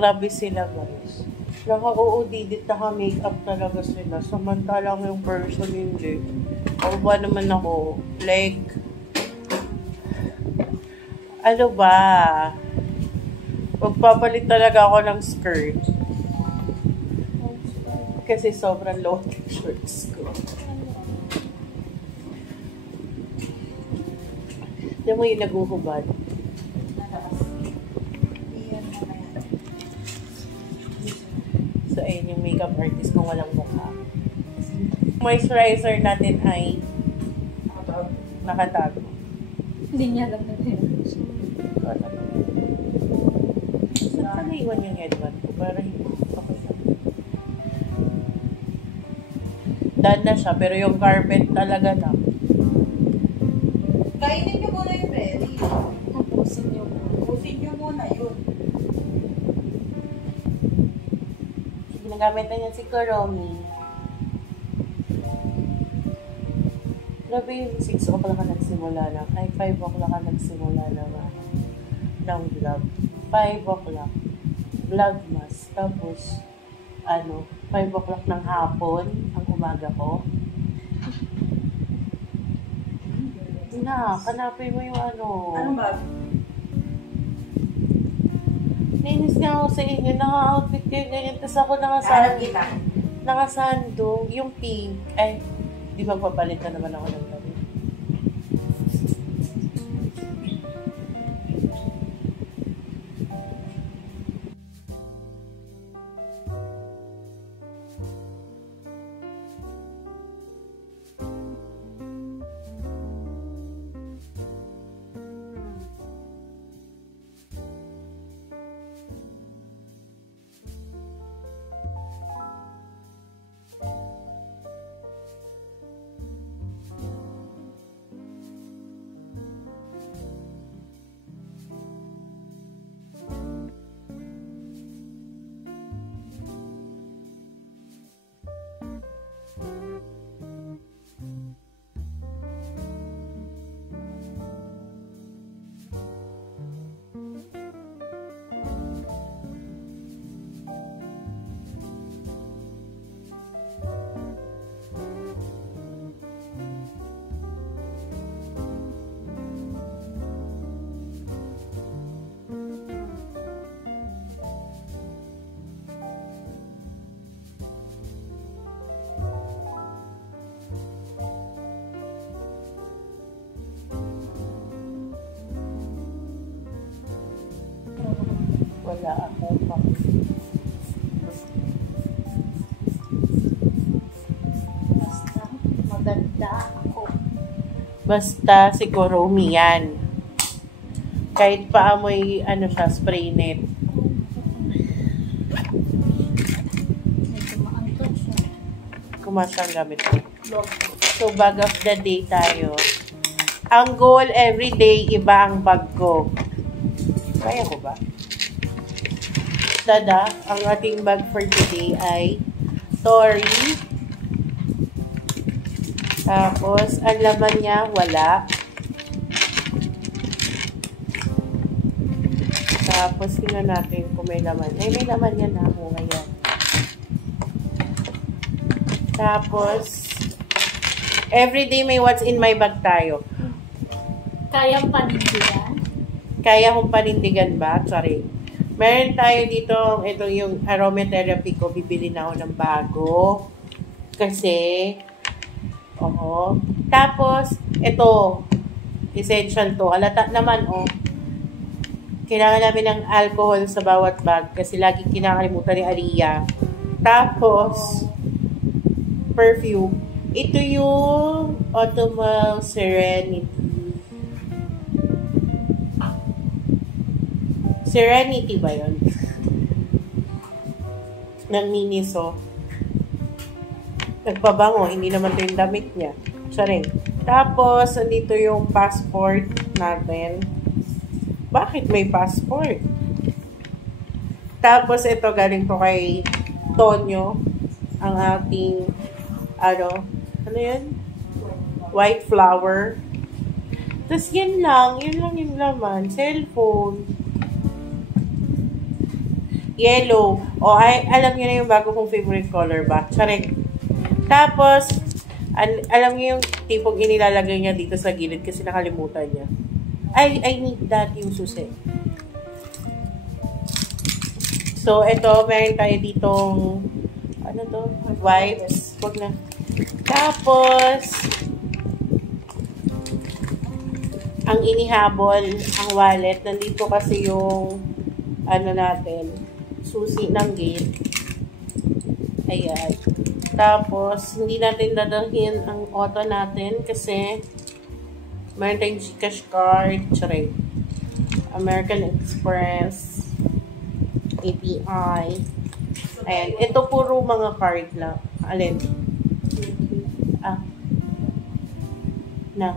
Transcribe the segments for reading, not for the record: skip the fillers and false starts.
Grabe sila, guys. Naka-OODD, naka-makeup talaga sila. Samantalang yung person hindi. O ba naman ako? Like, ano ba? Magpapalit talaga ako ng skirt. Kasi sobrang low yung shorts ko. Hindi mo yung naguhubad. So, ayun yung makeup artist kung walang mukha. Moisturizer natin ay nakatago. Hindi niya alam na rin. Saan ka naiwan yung headband ko? Para hindi. Okay lang. Done na siya, pero yung carpet talaga na. Kainin niyo muna yung berry. Tapusin niyo. Pusin niyo muna yun. Ginagamit na niya si Kuromi. Grabe yung 6 o'clock ka nagsimula lang. Ay, 5 o'clock ka nagsimula lang ng vlog. 5 o'clock. Vlogmas. Tapos, 5 o'clock ng hapon, ang umaga ko. Na, kanapin mo yung Anong bag? Nainis nga ako sa inyo. Naka-outfit kayo ganyan. Tapos ako Kahanap kita. nakasando. Yung pink. Ay, di magpapalit na naman ako ng gabi. Wala ako pa. Basta maganda ako. Basta si Kuromi yan. Kahit pa amoy, siya, spray net. Medyo maantok siya. Kumasa ang gamit ko. So, bag of the day tayo. Ang goal everyday, iba ang bag ko. Kaya ko ba? Tada, ang ating bag for today ay Tory. Tapos, ang laman niya, wala. Tapos, tingnan natin kung may laman. Ay, may laman yan na ako ngayon. Tapos, everyday may what's in my bag tayo. Kayang panindigan? Kaya kong panindigan ba? Sorry. Meron tayo dito, ito yung aromatherapy ko. Bibili na ako ng bago. Kasi, Tapos, ito, essential to. Halata naman, Kailangan namin ng alcohol sa bawat bag kasi lagi kinakalimutan ni Aliyah. Tapos, perfume. Ito yung Autumnal Serenity. Serenity ba yun? Ng Miniso. Nagpabango, hindi naman ito yung damit niya. Sorry. Tapos, andito yung passport natin. Bakit may passport? Tapos, ito galing to kay Tonyo. Ang ating, ano yan? White flower. Tapos, yun lang yung laman. Cellphone. Yellow. O, ay, alam niyo na yung bago kong favorite color ba? Charing. Tapos, alam niyo yung tipong inilalagay niya dito sa gilid kasi nakalimutan niya. I need that yung susi. So, ito, meron tayo ditong, ano to? Wipes. Huwag na. Tapos, ang inihabol, ang wallet, nandito kasi yung, ano natin, susi ng gate. Ayan. Tapos, hindi natin dadalhin ang auto natin kasi meron tayong GCash card, charing. American Express, API. Ayan. Ito puro mga card lang. Alin? Na.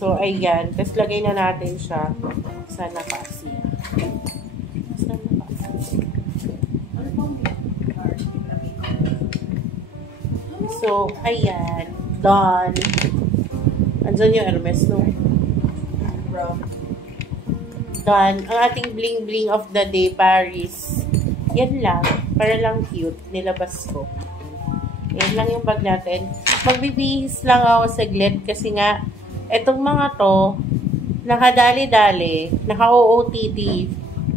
So, ayan. Tapos, lagay na natin siya sa nakasya. Sa nakasya. So, ayan. Done. Andyan yung Hermes, no? Done. Ang ating bling-bling of the day, Paris. Yan lang. Para lang cute. Nilabas ko. Yan lang yung bag natin. Magbibihis lang ako saglit kasi nga, etong mga to, nakadali-dali, naka-OOTD.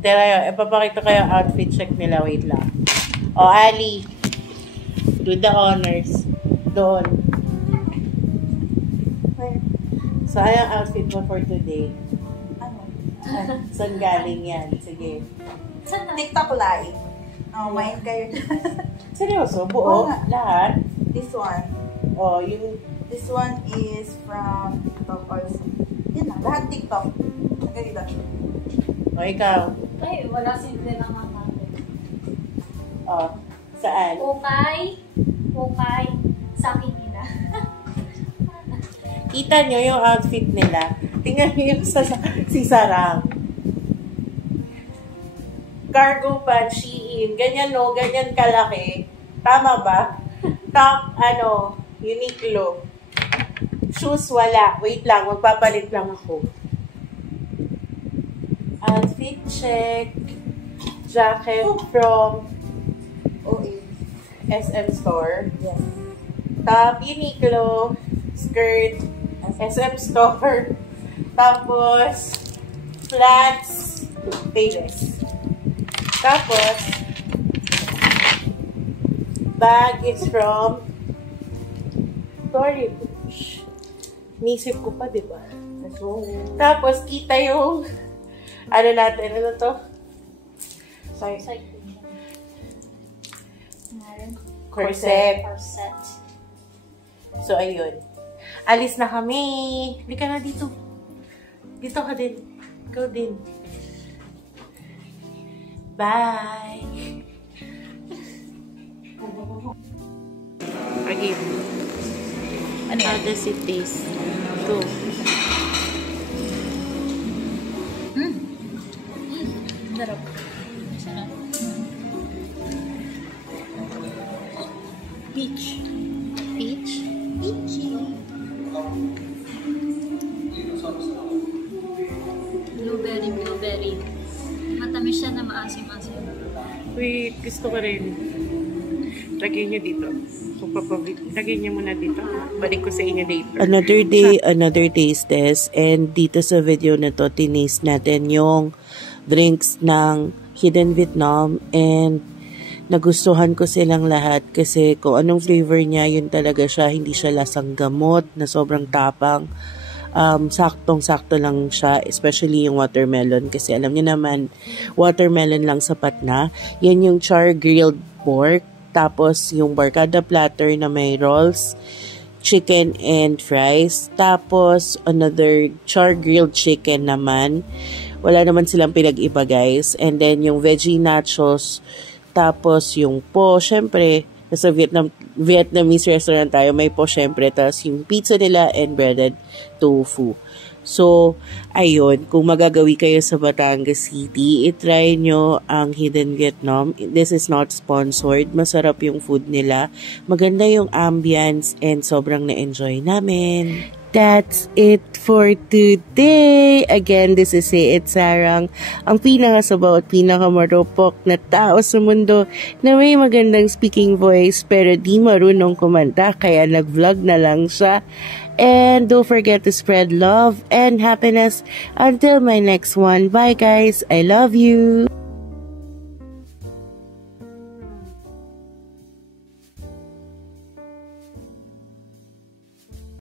Tira, ipapakita kayo outfit check nila. Wait lang. O, Ali. Do the honors. Doon. So, ayang outfit mo for today. Ano? Saan galing yan? Sige. TikTok live. Oh, main kayo. Seryoso? Buo? Oo nga. Lahat? This one. O, yung... This one is from TikTok also. Yan na, lahat TikTok. Ganito. O, ikaw? Ay, wala simple lang ang natin. O, saan? Okay, sa akin nila. Kita nyo yung outfit nila. Tingnan nyo yung si Sarang. Cargo pants, Shein. Ganyan, no? Ganyan kalaki. Tama ba? Top, Uniqlo. Shoes, wala. Wait lang, magpapalit lang ako. Outfit check. Jacket from SM Store. Yes. Top, Uniqlo. Skirt, SM Store. Tapos, flats, pages. Tapos, bag is from Tory Burch. Nisip ko pa, diba? Tapos, kita yung ano to? Corset. So, ayun. Alis na kami. Halika na dito. Dito ka din. Ikaw din. Bye! Again. Ano yan? How does it taste? Go. Darap. Peach. Peach. Peachy. Blueberry. Matamis siya na maasim-asim. Wait, gusto ko rin. Lagay niyo dito. Lagay niyo muna dito. Balik ko sa inyo later. Another day, another taste test. And dito sa video na to, tinaste natin yung drinks ng Hidden Vietnam. And nagustuhan ko silang lahat kasi kung anong flavor niya, yun talaga siya. Hindi siya lasang gamot na sobrang tapang. Saktong-sakto lang siya, especially yung watermelon kasi alam niyo naman, watermelon lang sapat na. Yan yung char grilled pork, tapos yung barcada platter na may rolls, chicken and fries, tapos another char grilled chicken naman. Wala naman silang pinag-iba guys. And then yung veggie nachos, tapos yung po, syempre, sa Vietnamese restaurant tayo, may po syempre, tapos yung pizza nila and breaded tofu. So, ayun, kung magagawi kayo sa Batangas City, itry nyo ang Hidden Vietnam. This is not sponsored. Masarap yung food nila. Maganda yung ambience and sobrang na-enjoy namin. that's it for today. Again, this is It Sarang, ang pinakasabaw at pinakamarupok na tao sa mundo na may magandang speaking voice pero di marunong kumanta kaya nag-vlog na lang siya. And don't forget to spread love and happiness until my next one. Bye guys, I love you.